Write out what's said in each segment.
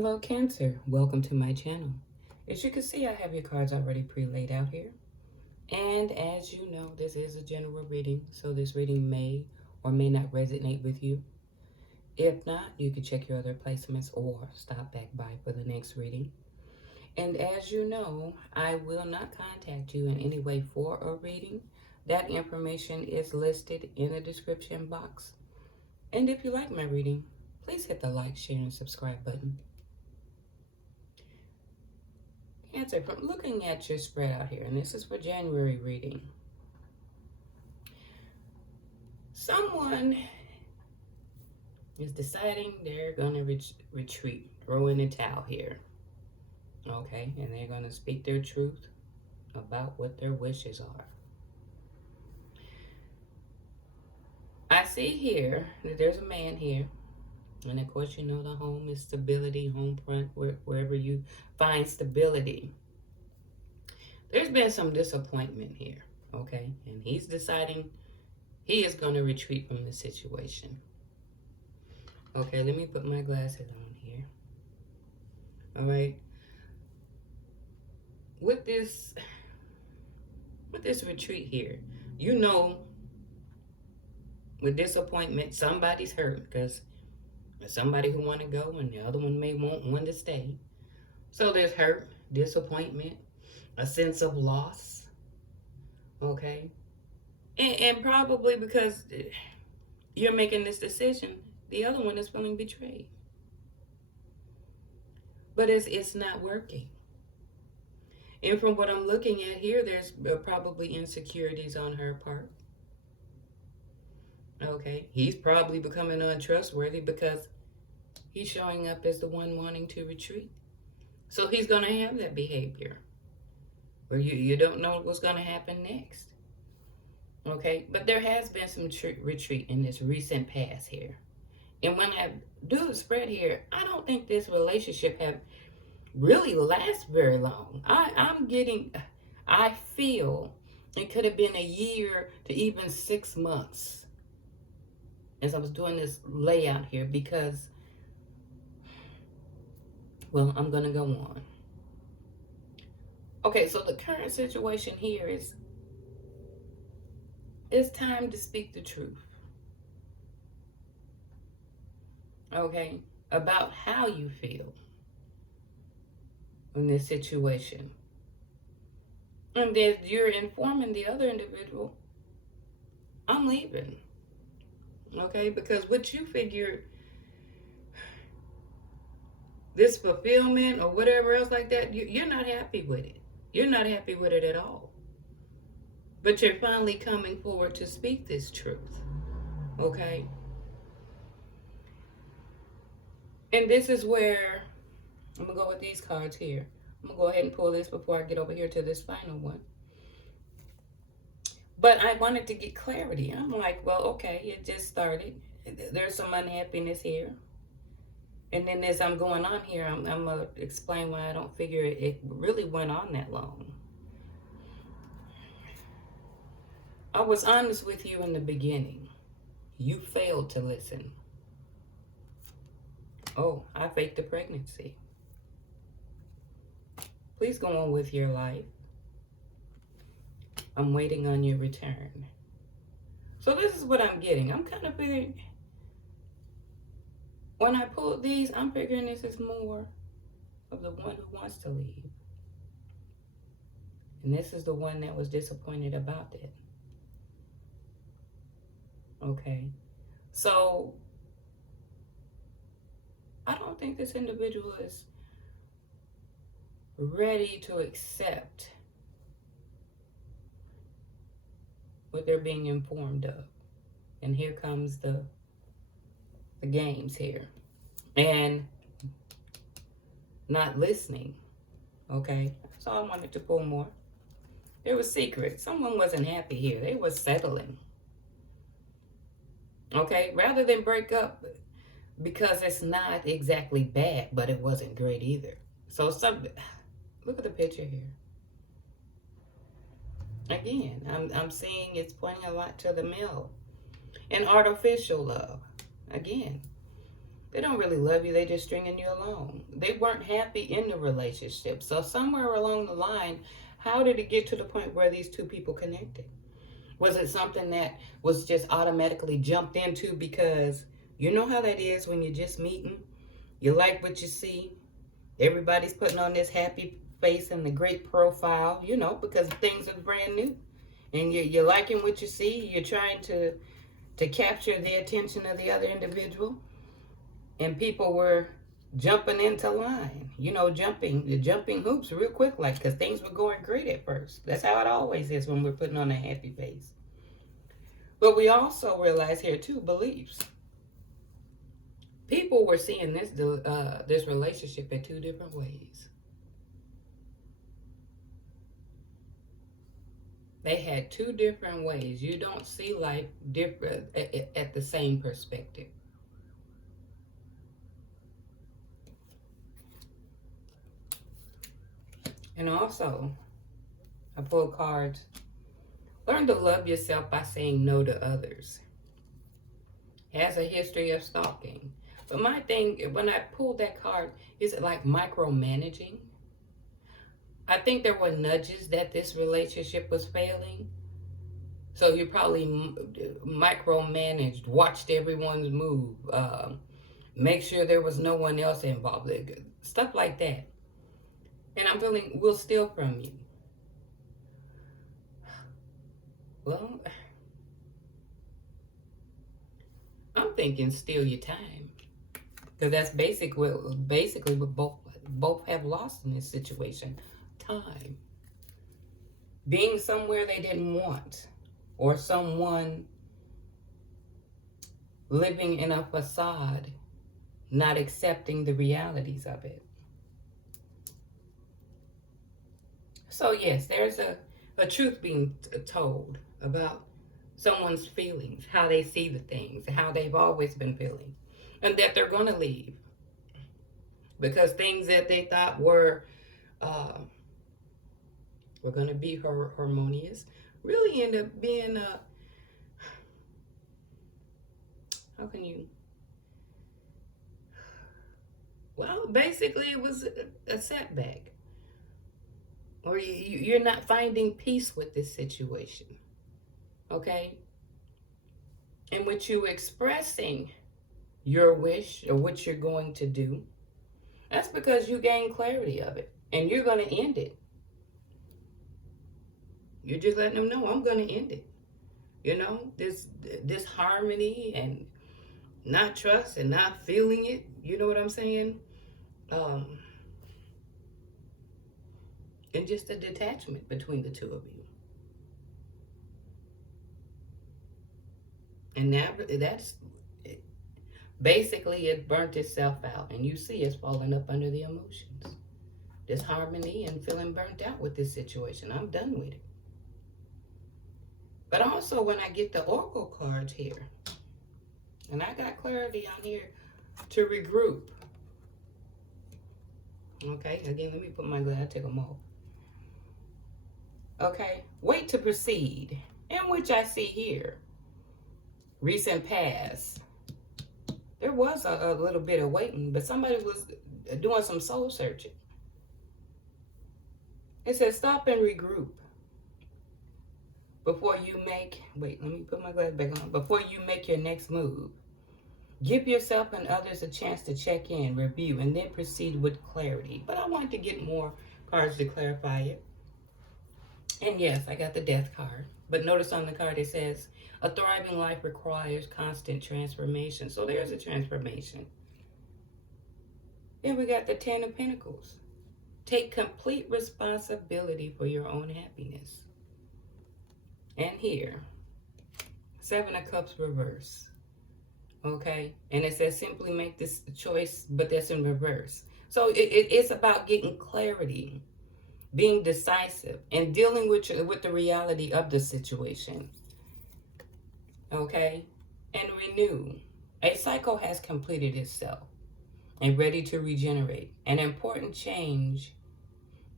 Hello Cancer, welcome to my channel. As you can see, I have your cards already pre-laid out here. And as you know, this is a general reading, so this reading may or may not resonate with you. If not, you can check your other placements or stop back by for the next reading. And as you know, I will not contact you in any way for a reading. That information is listed in the description box. And if you like my reading, please hit the like, share, and subscribe button. Cancer, from looking at your spread out here, and this is for January reading, someone is deciding they're going to retreat, throw in the towel here, okay? And they're going to speak their truth about what their wishes are. I see here that there's a man here, and of course, you know the home is stability, home front, wherever you find stability. There's been some disappointment here, okay? And he's deciding he is going to retreat from the situation. Okay, let me put my glasses on here. All right. With this retreat here, you know, with disappointment, somebody's hurt because there's somebody who want to go and the other one may want one to stay. So there's hurt, disappointment, a sense of loss, okay? And probably because you're making this decision, the other one is feeling betrayed. But it's not working. And from what I'm looking at here, there's probably insecurities on her part. Okay, he's probably becoming untrustworthy because he's showing up as the one wanting to retreat. So he's going to have that behavior where you don't know what's going to happen next. Okay, but there has been some retreat in this recent past here. And when I do the spread here, I don't think this relationship have really last very long. I feel it could have been a year to even 6 months as I was doing this layout here because, well, I'm going to go on. Okay, so the current situation here is it's time to speak the truth. Okay, about how you feel in this situation. And then you're informing the other individual, I'm leaving. Okay, because what you figure, this fulfillment or whatever else like that, you're not happy with it. You're not happy with it at all. But you're finally coming forward to speak this truth. Okay? And this is where I'm going to go with these cards here. I'm going to go ahead and pull this before I get over here to this final one. But I wanted to get clarity. I'm like, well, okay, it just started. There's some unhappiness here. And then as I'm going on here, I'm going to explain why I don't figure it really went on that long. I was honest with you in the beginning. You failed to listen. Oh, I faked a pregnancy. Please go on with your life. I'm waiting on your return. So this is what I'm getting. I'm kind of figuring, when I pulled these, I'm figuring this is more of the one who wants to leave. And this is the one that was disappointed about it. Okay. So I don't think this individual is ready to accept what they're being informed of. And here comes the games here. And not listening. Okay? So I wanted to pull more. There was secret. Someone wasn't happy here. They were settling. Okay? Rather than break up because it's not exactly bad, but it wasn't great either. So look at the picture here. Again, I'm seeing it's pointing a lot to the male. And artificial love. Again, They don't really love you. They just stringing you along. They weren't happy in the relationship. So somewhere along the line, how did it get to the point where these two people connected? Was it something that was just automatically jumped into because you know how that is when you're just meeting? You like what you see. Everybody's putting on this happy face and the great profile, because things are brand new. And you're liking what you see. You're trying to capture the attention of the other individual. And people were jumping into line, jumping hoops real quick, like, because things were going great at first. That's how it always is when we're putting on a happy face. But we also realize here too, beliefs. People were seeing this relationship in two different ways. They had two different ways. You don't see life different at the same perspective. And also, I pulled cards. Learn to love yourself by saying no to others. Has a history of stalking. But my thing, when I pulled that card, is it like micromanaging? I think there were nudges that this relationship was failing. So you probably micromanaged, watched everyone's move, make sure there was no one else involved, stuff like that. And I'm feeling, we'll steal from you. Well, I'm thinking steal your time. Because that's basically what both have lost in this situation. Time. Being somewhere they didn't want. Or someone living in a facade, not accepting the realities of it. So yes, there's a truth being told about someone's feelings, how they see the things, how they've always been feeling, and that they're going to leave because things that they thought were going to be harmonious really end up being how can you? Well, basically, it was a setback, or you're not finding peace with this situation. Okay? And with you expressing your wish or what you're going to do, that's because you gain clarity of it. And you're going to end it. You're just letting them know, I'm going to end it. This harmony and not trust and not feeling it. You know what I'm saying? And just a detachment between the two of you. And that's basically it burnt itself out, and you see it's falling up under the emotions. This harmony and feeling burnt out with this situation. I'm done with it. But also when I get the oracle cards here, and I got clarity on here to regroup. Okay, again, let me put my glass, take them off. Okay, wait to proceed, in which I see here, recent past. There was a little bit of waiting, but somebody was doing some soul searching. It says stop and regroup before you make, wait, let me put my glass back on. Before you make your next move, give yourself and others a chance to check in, review, and then proceed with clarity. But I wanted to get more cards to clarify it. And yes, I got the death card. But notice on the card it says, a thriving life requires constant transformation. So there's a transformation. Then we got the 10 of Pentacles. Take complete responsibility for your own happiness. And here, 7 of Cups reverse. Okay? And it says simply make this choice, but that's in reverse. So it's about getting clarity, being decisive, and dealing with the reality of the situation. Okay? And renew. A cycle has completed itself and ready to regenerate. An important change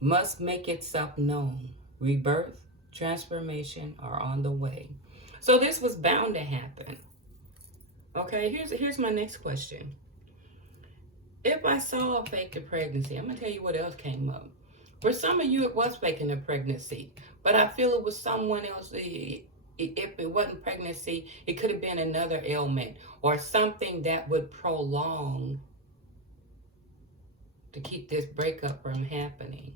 must make itself known. Rebirth, transformation are on the way. So this was bound to happen. Okay, here's my next question. If I saw a fake pregnancy, I'm going to tell you what else came up. For some of you, it was faking a pregnancy, but I feel it was someone else. If it wasn't pregnancy, it could have been another ailment or something that would prolong to keep this breakup from happening.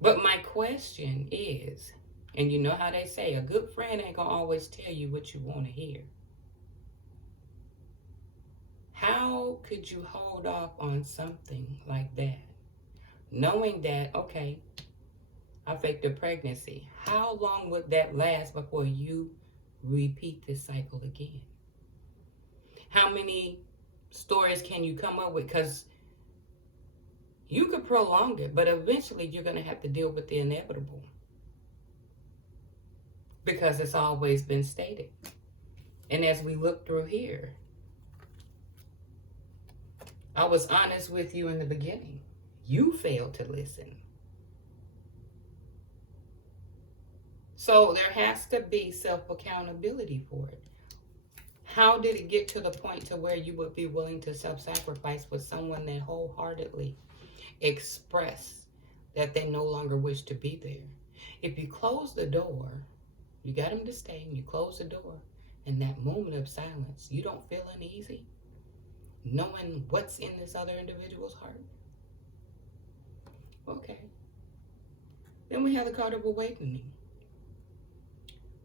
But my question is, and you know how they say, a good friend ain't gonna always tell you what you want to hear. How could you hold off on something like that? Knowing that, okay, I faked a pregnancy. How long would that last before you repeat this cycle again? How many stories can you come up with? Because you could prolong it, but eventually you're going to have to deal with the inevitable. Because it's always been stated. And as we look through here, I was honest with you in the beginning. You failed to listen. So there has to be self-accountability for it. How did it get to the point to where you would be willing to self-sacrifice with someone that wholeheartedly expressed that they no longer wish to be there? If you close the door, you got them to stay, and you close the door, in that moment of silence, you don't feel uneasy knowing what's in this other individual's heart? Okay. Then we have the card of awakening.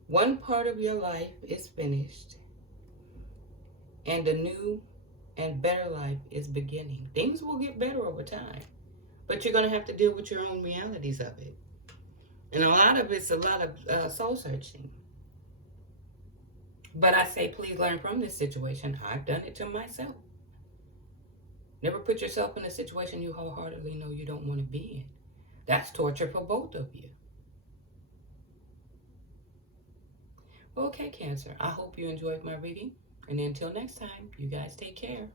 One part of your life is finished, and a new and better life is beginning. Things will get better over time, but you're going to have to deal with your own realities of it. And a lot of it's a lot of soul searching. But I say, please learn from this situation. I've done it to myself. Never put yourself in a situation you wholeheartedly know you don't want to be in. That's torture for both of you. Okay, Cancer, I hope you enjoyed my reading. And until next time, you guys take care.